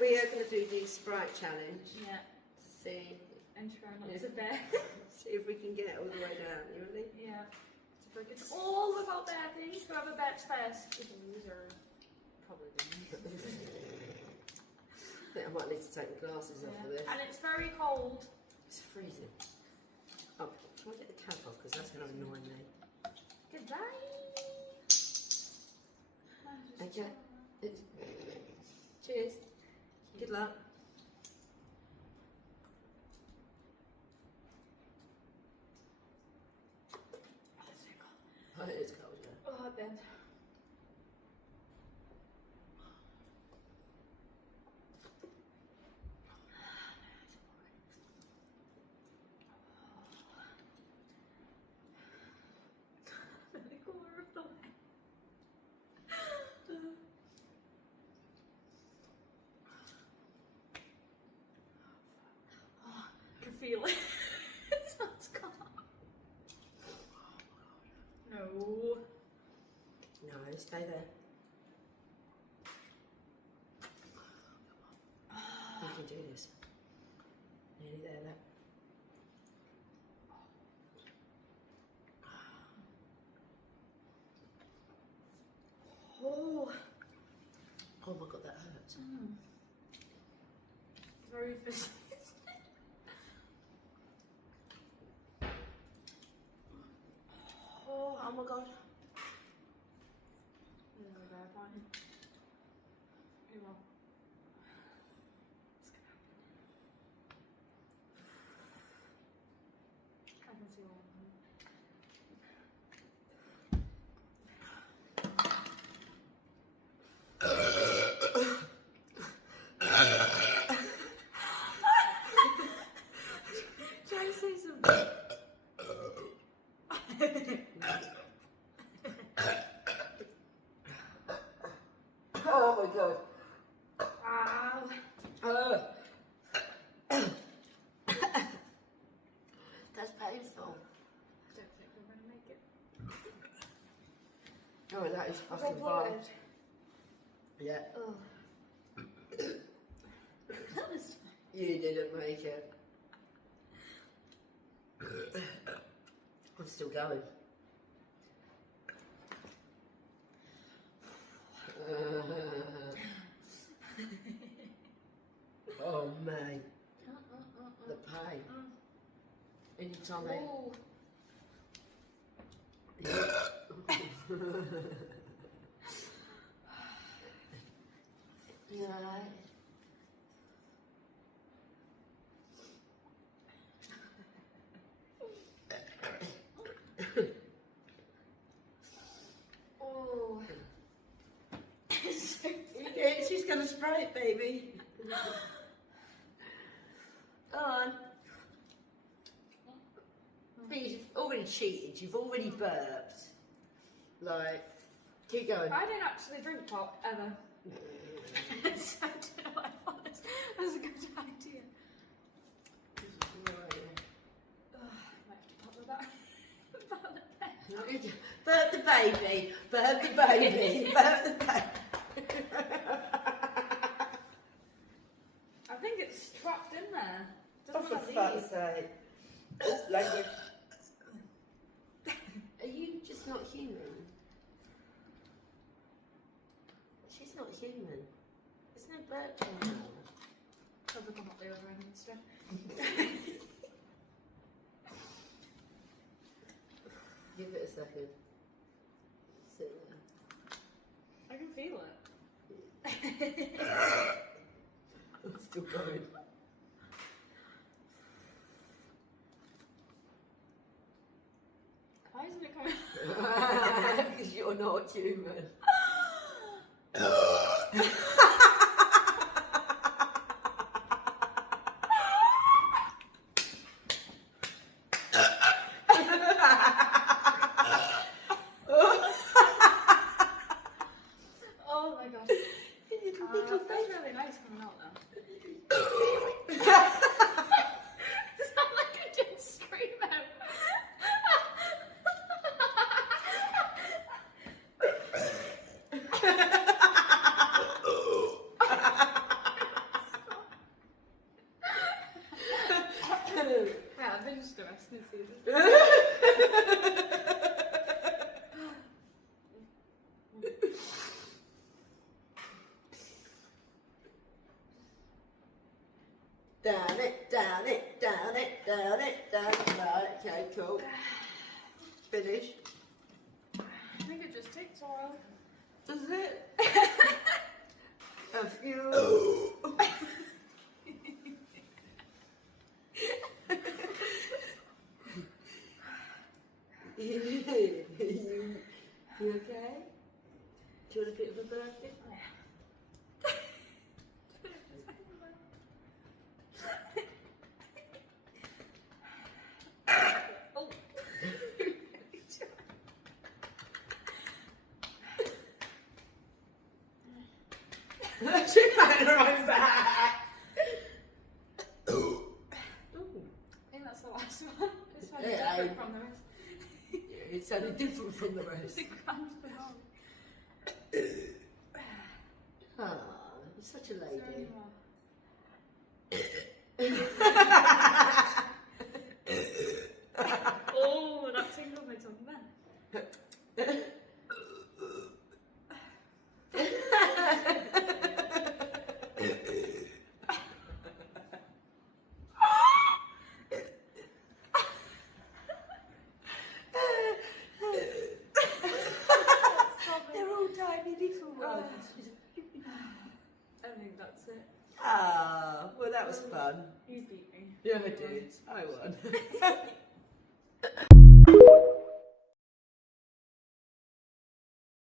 we are going to do the Sprite challenge. Yeah. To see. And try not to bear. See if we can get it all the way down. You ready? Yeah. It's all about bad things. Whoever bets first is a loser. Probably. I think I might need to take the glasses off for this. And it's very cold. It's freezing. Oh, can I get the cap off? Because that's going to annoy me. Goodbye. Okay. Cheers. Good luck. Oh, it is cold, yeah. Oh, Ben. The corner of the way. Oh, I can feel it. It's not gone. No. No, stay there. You can do this. Nearly there, look. Oh. Oh my god, that hurts. Very fishy. Oh my god. I can see one. Try to say something. Oh my god. Ow. That's painful. I don't think we're going to make it. Oh, that is Was I fucking fun. bored? Yeah. Oh. That was fun. You didn't make it. I'm still going. Oh man, the pain. Anytime I... Oh. You alright? Oh. Yeah, she's gonna spray it, baby. Go on. You've already cheated, you've already burped. Like, keep going. I don't actually drink pop ever. So I don't know why I thought this was a good idea. Oh, I might have to pop with that. About the pen. Burp the baby, burp the baby, burp the baby. I think it's trapped in there. Oh, Doesn't for wanna fuck's leave. sake. Language. Are you just not human? She's not human. There's no bird in her. Probably come up the other end instead. Give it a second. Sit there. I can feel it. I'm still going. Why isn't it coming? Because you're not human. Oh my gosh. That's really nice coming out now. It's not like I didn't scream out. Down it, down it, down it, down it, down it. Right, okay, cool. Finish. I think it just takes a while. Does it? A few. You okay? Do you want a bit of a burpee? Oh. She found her own back. I think that's the last one. It's very Yeah, different from the rest. It sounded different from the rest. Ah, you're such a Is there any lady. more? Oh, that tingled my tongue then. They're all tiny little ones. I think that's it. Ah, well that was fun. You beat me. Yeah, I did. I won.